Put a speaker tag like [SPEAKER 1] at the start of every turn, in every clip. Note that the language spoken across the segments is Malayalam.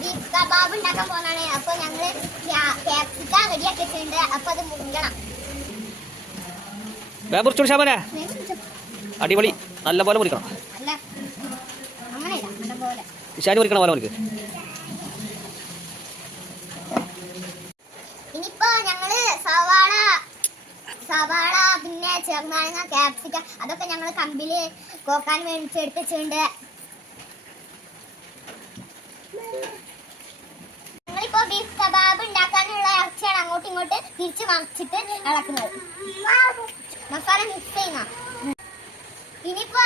[SPEAKER 1] ബീഫ് കബാബ് ഉണ്ടാക്കാൻ പോണാണ്. അപ്പൊ ഞങ്ങൾ ക്യാപ്സിക്ക റെഡിയാക്കി വെച്ചിട്ടുണ്ട്. അപ്പൊ അത് മുങ്ങണം.
[SPEAKER 2] വേ മുറിച്ചു ശാമനെ അടിപൊളി. നല്ല പോലെ മുറിക്കണം. ഇഷാനി മുറിക്കണ പോലെ മുറിക്ക്.
[SPEAKER 1] ഇനിയിപ്പോ ഞങ്ങൾ സവാള സവാള പിന്നെ ചെറുനാരങ്ങ ക്യാപ്സിക്ക അതൊക്കെ ഞങ്ങൾ കമ്പിൽ കോക്കാൻ വേണ്ടി എടുത്ത് ഞങ്ങളിപ്പോ ബീഫ് കബാബ് ഉണ്ടാക്കാനുള്ള ഇറച്ചിയാണ് അങ്ങോട്ടും ഇങ്ങോട്ട് തിരിച്ച് മറിച്ചിട്ട് ഇളക്കുന്നത്. മസാല മിക്സ് ചെയ്യുന്ന. ഇനിയിപ്പോ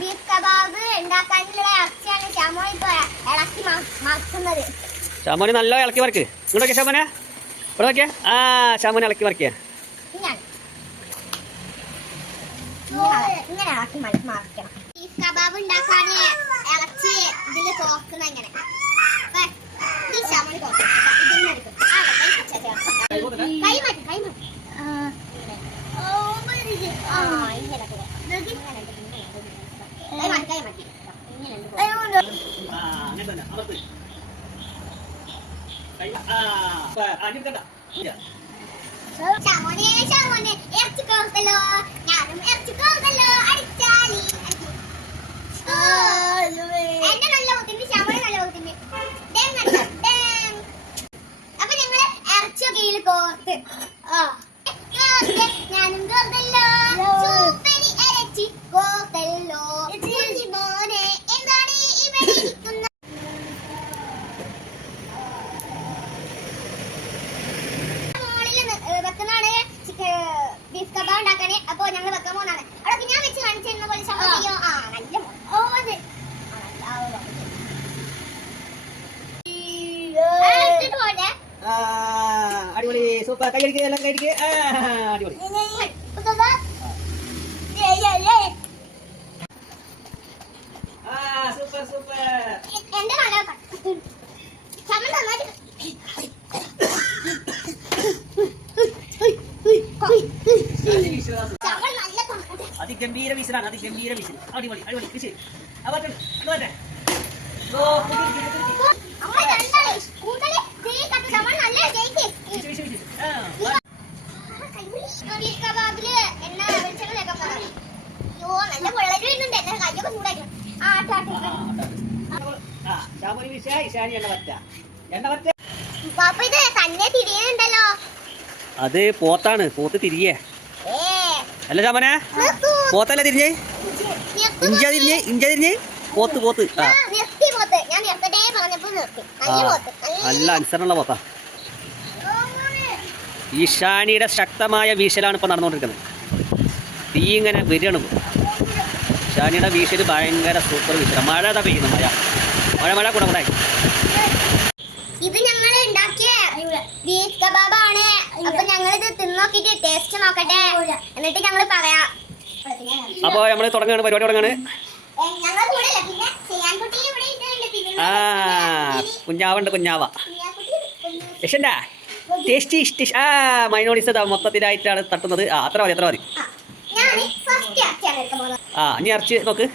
[SPEAKER 1] ബീഫ് കബാബ് ഉണ്ടാക്കാനുള്ള ഇറച്ചിയാണ് ശ്യാമോ ഇപ്പൊ ഇളക്കി മറക്കുന്നത്.
[SPEAKER 2] ശാമോനെ നല്ല ഇളക്കി മറക്ക്. ഇങ്ങോട്ടൊക്കെ ചമോനെ ഇവിടെ നോക്കിയാ. ആ ശാമോനെ ഇളക്കി മറക്കിയാ
[SPEAKER 1] ഇങ്ങനെ. ഇളക്കി മറി- മറിക്കണം. ബീഫ് കബാബ് ഉണ്ടാക്കാൻ ഇറച്ചി ഇതിൽ തോക്കുന്ന ഇങ്ങനെ അപ്പൊ ഈ ശമന് തോക്കണം. അപ്പൊ ഇതിന്ന് എടുക്കും. ആ, കൈ പിടിച്ചാ ചേർക്കാം. കൈ മാറ്റി കൈ മാറ്റി ആ, ഇങ്ങനെ. ആ, ഇങ്ങനെ ഇടുക. ഇങ്ങനെ ഇടുക, ഇങ്ങനെ ഇടുക. കൈ മാറ്റി കൈ മാറ്റി ഇങ്ങനെ ഇടുക. ശമോനെ ശമോനെ ഞങ്ങൾ വെക്കാൻ പോകുന്നതാണ് അവിടെ ഞാൻ വെച്ച് കാണിച്ചു തരുന്ന പോലെ ചെയ്യോ ആ. നല്ല. ഓ അതെ.
[SPEAKER 2] അടിപൊളി. സൂപ്പർ. കൈയടിക്ക് എല്ലാം കൈയടിക്ക് അടിപൊളി. Super super.
[SPEAKER 1] എന്റെ
[SPEAKER 2] അതിഗംഭീര വിസിലാണ് അതിഗംഭീര വിസിൽ അടിപൊളി അടിപൊളി വിസിൽ അവട്ടെ അങ്ങോട്ടെ ഓ അത് പോത്താണ് പോത്ത് തിരിയേ. അല്ല
[SPEAKER 1] ചാമനെ.
[SPEAKER 2] പോത്തല്ല തിരിഞ്ഞേ? ഇഞ്ച തിരിഞ്ഞ്? ഇഞ്ച തിരിഞ്ഞ്? പോത്ത് പോത്ത്. ആ.
[SPEAKER 1] നല്ല
[SPEAKER 2] അനുസരണമുള്ള പോത്താ. ഈശാനിയുടെ ശക്തമായ വീശലാണ് ഇപ്പോൾ നടന്നുകൊണ്ടിരിക്കുന്നത്. തീ ഇങ്ങനെ വരികയാണ്. ഈശാനിയുടെ വീശൽ ഭയങ്കര സൂപ്പർ വീശല മഴ ഇതാ പെയ്യുന്നു മഴ. മഴ മഴ കൂടെ കൂടെ
[SPEAKER 1] ഇത് ഞങ്ങൾ ഉണ്ടാക്കിയ ബീഫ് കബാബാണ്. അപ്പൊ ഞങ്ങളിത് ഇത് തിന്നോക്കിട്ട് ടേസ്റ്റ് നോക്കട്ടെ. എന്നിട്ട് ഞങ്ങൾ പറയാം.
[SPEAKER 2] അപ്പൊ നമ്മൾ തുടങ്ങാണ് പരിപാടി
[SPEAKER 1] തുടങ്ങാണ്.
[SPEAKER 2] ആ കുഞ്ഞാവുണ്ട് കുഞ്ഞാവ.
[SPEAKER 1] ചെയ്യാൻകുട്ടി
[SPEAKER 2] ടേസ്റ്റി ഇഷ്ട ആ മൈനോണിസ് മൊത്തത്തിലായിട്ടാണ് തട്ടുന്നത്. ആ അത്ര മതി അത്ര മതി.
[SPEAKER 1] ആ
[SPEAKER 2] ഇനി ഇറച്ചി നോക്ക്.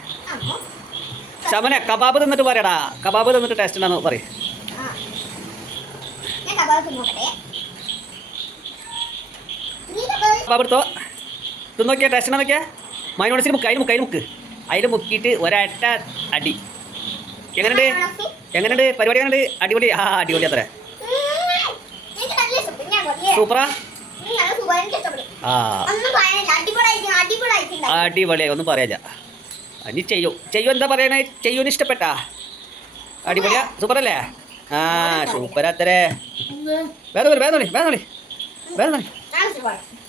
[SPEAKER 2] ശമന കബാബ് തന്നിട്ട് പറയടാ കബാബ് തന്നിട്ട് ടേസ്റ്റ് ഉണ്ടെന്ന് പറയും. എടുത്തോ ഇത് നോക്കിയാ ടേസ്റ്റ് ഉണ്ടോ നോക്കിയാ. മുക്ക് അതിൽ മുക്ക് അതിൽ മുക്ക്. അതിൽ മുക്കിയിട്ട് ഒരട്ട അടി. എങ്ങനെയുണ്ട്? എങ്ങനെയുണ്ട്? പരിപാടി എങ്ങനെയുണ്ട്? അടിപൊളി. ആ അടിപൊളി അത്ര. സൂപ്പറാ? ആ. അടിപൊളി ഒന്നും പറയാ അനി ചെയ്യൂ. ചെയ്യൂ എന്താ പറയണേ? ചെയ്യൂന്ന് ഇഷ്ടപ്പെട്ടാ? അടിപൊളിയാ? സൂപ്പറല്ലേ? ആ സൂപ്പർ അത്രേ. വേറെ വേറെ വേദന വേദന
[SPEAKER 1] ഞാൻ ഇഷ്ടപ്പെട്ടു